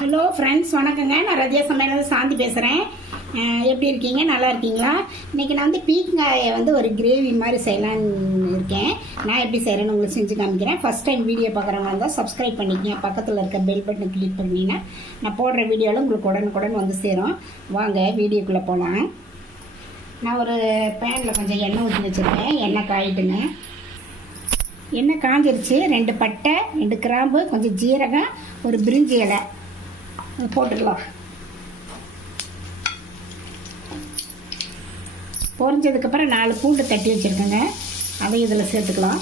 Hello friends, வணக்கங்க. நான் ரதியா சமையல் சாந்தி பேசுகிறேன். எப்படி இருக்கீங்க? நல்லா இருக்கீங்களா? இன்றைக்கி நான் பீக்கங்காயை ஒரு கிரேவி மாதிரி செய்யலான்னு இருக்கேன். நான் எப்படி செய்கிறேன்னு உங்களுக்கு செஞ்சு காமிக்கிறேன். ஃபஸ்ட் டைம் வீடியோ பார்க்குறவங்க இருந்தால் சப்ஸ்கிரைப் பண்ணிக்கங்க. பக்கத்தில் இருக்க பெல் பட்டன் கிளிக் பண்ணிங்கன்னா நான் போடுற வீடியோவில் உங்களுக்கு உடனுக்குடன் சேரும். வாங்க வீடியோக்குள்ளே போகலாம். நான் ஒரு பேனில் கொஞ்சம் எண்ணெய் ஊற்றி வச்சுருக்கேன். எண்ணெய் காயிட்டுங்க. எண்ணெய் காஞ்சிருச்சு. 2 பட்டை, 2 கிராம்பு, கொஞ்சம் ஜீரகம், ஒரு பிரிஞ்சி இலை போட்டுடலாம். பொரிஞ்சதுக்கப்புறம் 4 பூண்டு தட்டி வச்சுருக்கேங்க. அதை இதில் சேர்த்துக்கலாம்.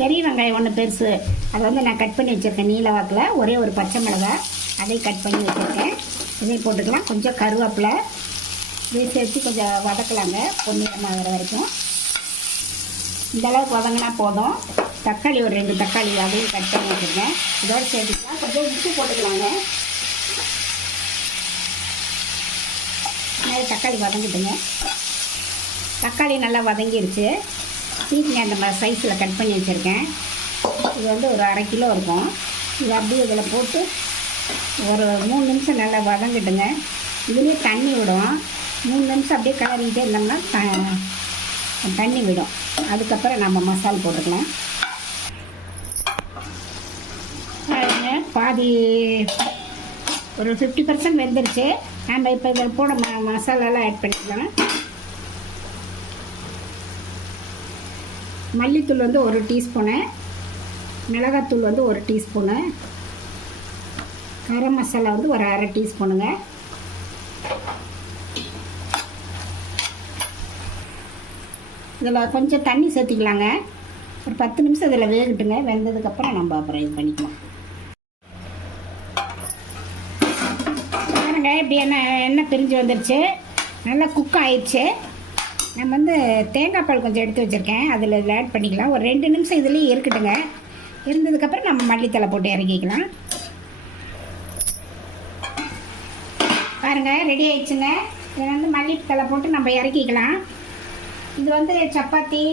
பெரிய வெங்காயம் 1 பெருசு, அதை நான் கட் பண்ணி வச்சுருக்கேன் நீல வாக்கில். ஒரே ஒரு பச்சை மிளகாய், அதை கட் பண்ணி வச்சுருக்கேன். இதையும் போட்டுக்கலாம். கொஞ்சம் கருவேப்பிலை இதை சேர்த்து கொஞ்சம் வதக்கலாங்க, பொன்னிறமாக வர வரைக்கும். இந்த அளவுக்கு வதங்கினா போதும். தக்காளி ஒரு 2 தக்காளி, அதையும் கட் பண்ணி வச்சுருக்கேன். இதோடு சேர்த்துக்கலாம். கொஞ்சம் உப்பு போட்டுக்கலாங்க. தக்காளி வதங்கிட்டுங்க. தக்காளி நல்லா வதங்கிடுச்சு. சீக்கிரம் அந்த சைஸில் கட் பண்ணி வச்சுருக்கேன். இது ஒரு 1/2 கிலோ இருக்கும். இது அப்படியே இதில் போட்டு ஒரு 3 நிமிஷம் நல்லா வதங்கிட்டுங்க. இதுலேயே தண்ணி விடும். 3 நிமிஷம் அப்படியே கலரிக்கிட்டே இருந்தோம்னா தண்ணி விடும். அதுக்கப்புறம் நம்ம மசாலா போட்டுக்கலாம். பாதி ஒரு 50% வெந்துருச்சு. நம்ம இப்போ இதில் போட மசாலாலாம் ஆட் பண்ணிக்கலாம். மல்லித்தூள் 1 டீஸ்பூனு, மிளகாத்தூள் 1 டீஸ்பூனு, கரம் மசாலா ஒரு 1/2 டீஸ்பூனுங்க. இதில் கொஞ்சம் தண்ணி சேர்த்திக்கலாங்க. ஒரு 10 நிமிஷம் இதில் வேகட்டுங்க. வெந்ததுக்கப்புறம் நம்ம அப்புறம் இது பண்ணிக்கலாம். பாருங்க, இப்படி எண்ணெய் பிரிஞ்சு வந்துடுச்சு. நல்லா குக் ஆயிடுச்சு. நம்ம தேங்காய் பால் கொஞ்சம் எடுத்து வச்சுருக்கேன். அதில் ஆட் பண்ணிக்கலாம். ஒரு 2 நிமிஷம் இதுலேயே இருக்கட்டுங்க. இருந்ததுக்கப்புறம் நம்ம மல்லித்தலை போட்டு இறக்கிக்கலாம். பாருங்கள், ரெடி ஆயிடுச்சுங்க. இதை மல்லித்தலை போட்டு நம்ம இறக்கிக்கலாம். இது சப்பாத்தி,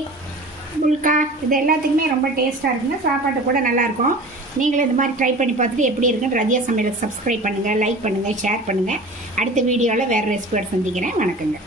புல்கா, இது எல்லாத்துக்குமே ரொம்ப டேஸ்ட்டாக இருக்குங்க. சாப்பாட்டு கூட நல்லாயிருக்கும். நீங்களும் இந்த மாதிரி ட்ரை பண்ணி பார்த்துட்டு எப்படி இருக்குன்னு ரதியா சமையலுக்கு சப்ஸ்கிரைப் பண்ணுங்கள், லைக் பண்ணுங்கள், ஷேர் பண்ணுங்கள். அடுத்த வீடியோவில் வேறு ரெசிபியோட சந்திக்கிறேன். வணக்கங்க.